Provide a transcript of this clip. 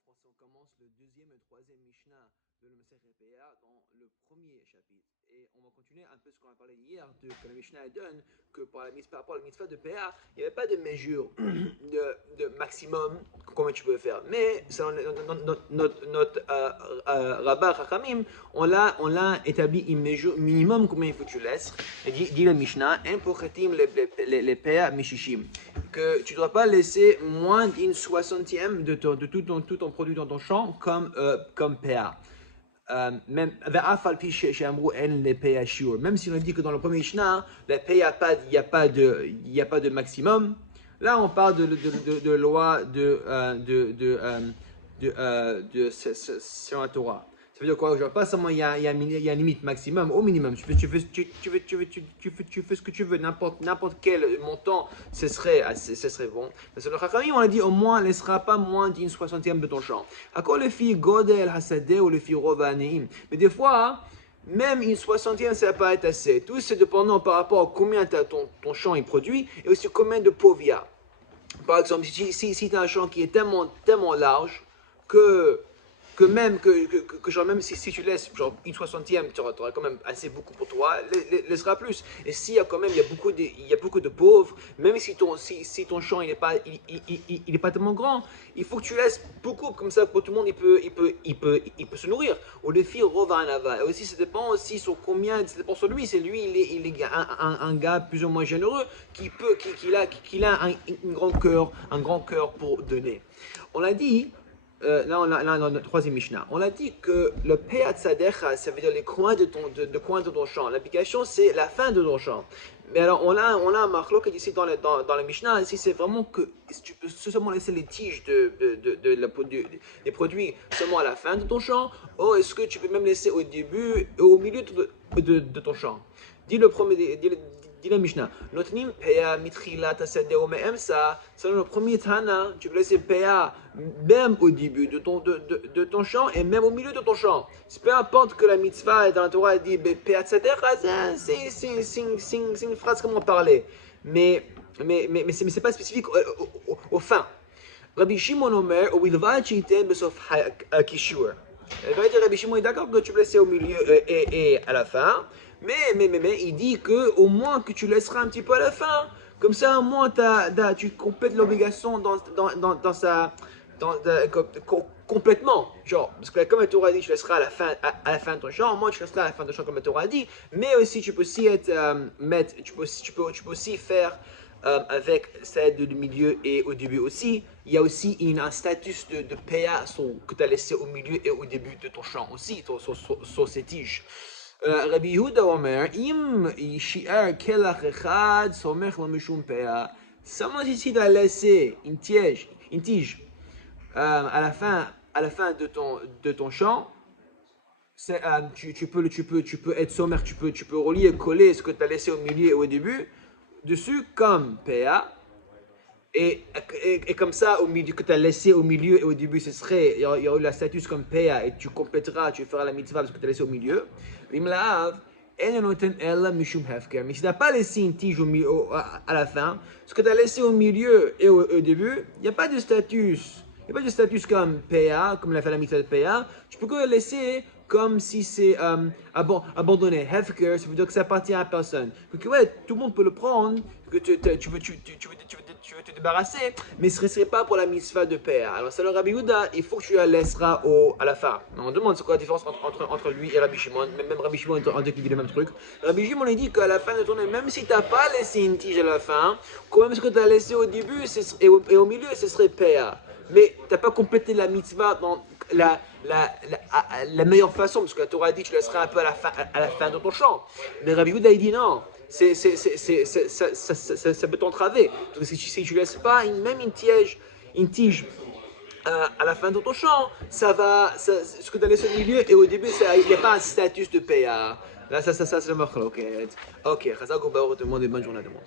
français, on commence le deuxième et troisième Mishnah de le Masechet Péa dans le premier chapitre. Et on va continuer un peu ce qu'on a parlé hier, que la Mishnah donne, que par rapport à la mitzvah de Péa, il n'y avait pas de mesure de maximum, combien tu peux faire. Mais selon notre rabbin Chachamim, on l'a établi une mesure minimum, combien il faut que tu laisses. Et dit la Mishnah, impochetim les Péa mishishim, que tu ne dois pas laisser moins d'une soixantième de tout ton produit dans ton champ comme PA. Même si on dit que dans le premier Mishnah, la PA, il n'y a pas de maximum. Là, on parle de loi sur la Torah. Ça veut dire quoi? Genre, pas seulement il y a une limite maximum, au minimum. Tu fais ce que tu veux, n'importe quel montant, ce serait bon. Parce que le Chachamim, on a dit au moins, ne laissera pas moins d'une soixantième de ton champ. À quoi le fit Godel Hasadeh ou le fit Rovaneim? Mais des fois, même une soixantième, ça va pas être assez. Tout c'est dépendant par rapport à combien ton champ il produit et aussi combien de pauvres il y a. Par exemple, si tu as un champ qui est tellement large que même si tu laisses genre une soixantième, tu auras quand même assez beaucoup pour toi, laissera plus. Et s'il y a quand même il y a beaucoup de pauvres, même si ton champ il est pas tellement grand, il faut que tu laisses beaucoup comme ça pour tout le monde il peut se nourrir. Ou le fil rovanava. Et aussi ça dépend aussi sur combien, ça dépend sur lui. C'est lui il est un gars plus ou moins généreux qui a un grand cœur pour donner. On l'a dit. Là, on a notre troisième Mishnah. On a dit que le Peat Sadecha, ça veut dire les coins de ton champ. L'application, c'est la fin de ton champ. Mais alors, on a un marloc ici dans la Mishnah. Ici, c'est vraiment que tu peux seulement laisser les tiges des produits seulement à la fin de ton champ, ou est-ce que tu peux même laisser au début et au milieu de ton champ. Dit la Mishnah, Notnim Peya Mitrilat Asadeo Me'emsa, selon le premier Tana, tu peux laisser Peya même au début de ton champ et même au milieu de ton champ. C'est peu importe que la mitzvah dans la Torah dit Peya Tzadecha, c'est une phrase comment parler. Mais c'est pas spécifique au fin. Rabbi Shimon Omer, Wilvad Shiten Besof Kishur. Rabbi Shimon est d'accord que tu peux laisser au milieu et à la fin. Mais, il dit que au moins que tu laisseras un petit peu à la fin. Comme ça, au moins, tu complètes l'obligation complètement. Genre, parce que comme la Torah dit, tu laisseras à la fin de ton champ, au moins tu laisseras à la fin de ton champ comme la Torah dit. Mais aussi, tu peux aussi tu peux aussi faire avec celle du milieu et au début aussi. Il y a aussi un statut de PA que tu as laissé au milieu et au début de ton champ aussi, sur ces tiges. Rabbi Yehuda Omer, Im Shi'ar Kelach Echad Somech Lo Mishum Pea. Seulement si tu as laissé une tige à la fin de ton champ, tu peux être sommaire, tu peux relier, coller ce que tu as laissé au milieu et au début dessus comme Pea. Et comme ça, au milieu, que tu as laissé au milieu et au début, il y aurait eu la status comme Pea et tu compléteras, tu feras la mitzvah parce que tu as laissé au milieu. Mais si tu n'as pas laissé une tige à la fin, ce que tu as laissé au milieu et au début, il n'y a pas de status. Il n'y a pas de statut comme PA, comme la fait la mitzvah de PA. Tu peux que le laisser comme si c'est abandonné. Hefker, ça veut dire que ça appartient à personne. Donc ouais, tout le monde peut le prendre, que tu veux te débarrasser, mais ce ne serait pas pour la mitzvah de PA. Alors c'est le Rabbi Yehuda, il faut que tu la laisseras à la fin. On demande c'est quoi la différence entre lui et Rabbi Shimon. Même Rabbi Shimon est un qui dit le même truc. Rabbi Shimon il dit qu'à la fin de ton année, même si tu n'as pas laissé une tige à la fin, quand même ce que tu as laissé au début et au milieu, ce serait PA. Mais tu n'as pas complété la mitzvah dans la meilleure façon, parce que la Torah dit que tu laisseras un peu à la fin de ton champ. Mais Rabbi Yehuda il dit non, ça peut t'entraver. Donc si tu ne laisses pas même une tige à la fin de ton champ, ce que tu as laissé au milieu et au début, il n'y a pas un statut de PA. Là, ça c'est le marque. Ok, Chazak au tout le monde et bonne journée à tout le monde.